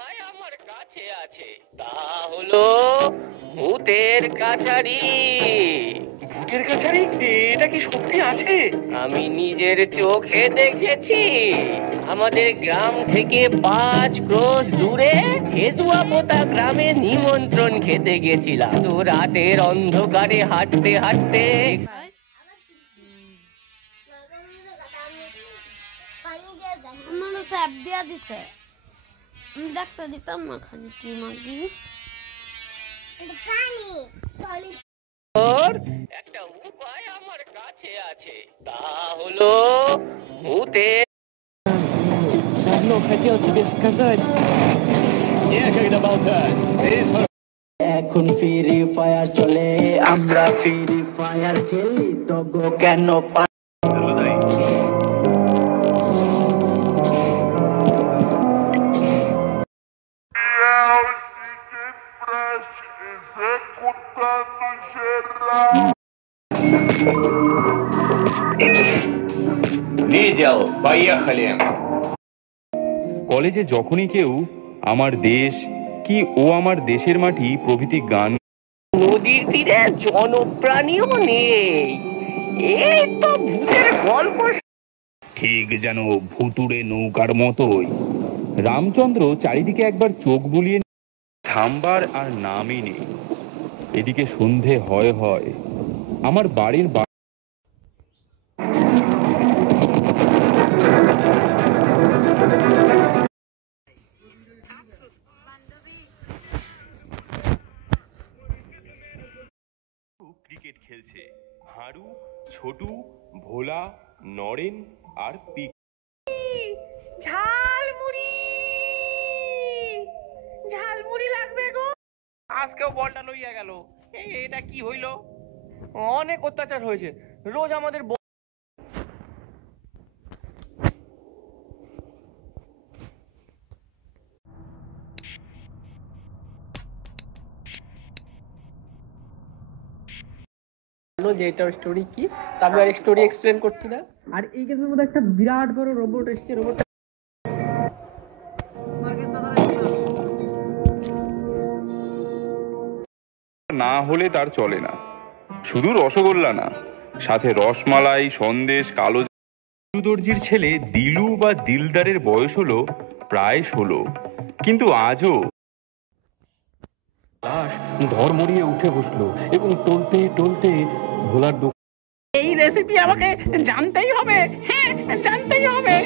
উপায় আমার কাছে আছে, তা হলো ভূতের কাছারি। ভূতের কাছারি? এটা কি সত্যি আছে? আমি নিজের চোখে দেখেছি। আমাদের গ্রাম থেকে 5 ক্রোশ দূরে হেদুয়াপোতা গ্রামে নিমন্ত্রণ খেতে গেছিলাম। তো রাতের অন্ধকারে হাঁটতে হাঁটতে স্যাপ দিয়া দিছে, আমি ডাক্তার দিতাম না খালি কি মাগি ওর একটা উপায় আমার কাছে আছে, তা হলো ভূতের। Давно хотел тебе сказать. Некогда болтать. এখন ফ্রি ফায়ার চলে, আমরা ফ্রি ফায়ার খেলি, তগো কেন Видел. Поехали. কলেজে যখনই কেউ আমার দেশ কি ও আমার দেশের মাটি প্রভৃতি গান, নদীর তীরে জনপ্রাণীও নেই, এই তো ভূতের গল্প। ঠিক যেন ভুতুড়ে নৌকার মতোই রামচন্দ্র চারিদিকে একবার চোখ বুলিয়ে থামবার আর নামই নেই। এদিকে সন্ধে হয় হয়, আমার বাড়ির ক্রিকেট খেলছে। হাড়ু, ছোটু, ভোলা, নরেন আর পিক। ঝালমুড়ি, ঝালমুড়ি লাগবে গো। আজকেও বলটা লইয়া গেল। এটা কি হইল? অনেক অত্যাচার হয়েছে, রোজ আমাদের যে এটা স্টোরি কি, আমি আর স্টোরি এক্সপ্লেন করছি না। আর এই গেমের মধ্যে একটা বিরাট বড় রোবট এসেছে, রোবটটা না হলে তার চলে না। শুধু রসগোল্লা না, সাথে রসমালাই, সন্দেশ, কালো। দর্জির ছেলে দিলু বা দিলদারের বয়স হলো প্রায় 16, কিন্তু আজও ধর্মড়িয়ে উঠে বসলো এবং টলতে টলতে ভোলার এই রেসিপি আমাকে জানতেই হবে, হ্যাঁ জানতেই হবে।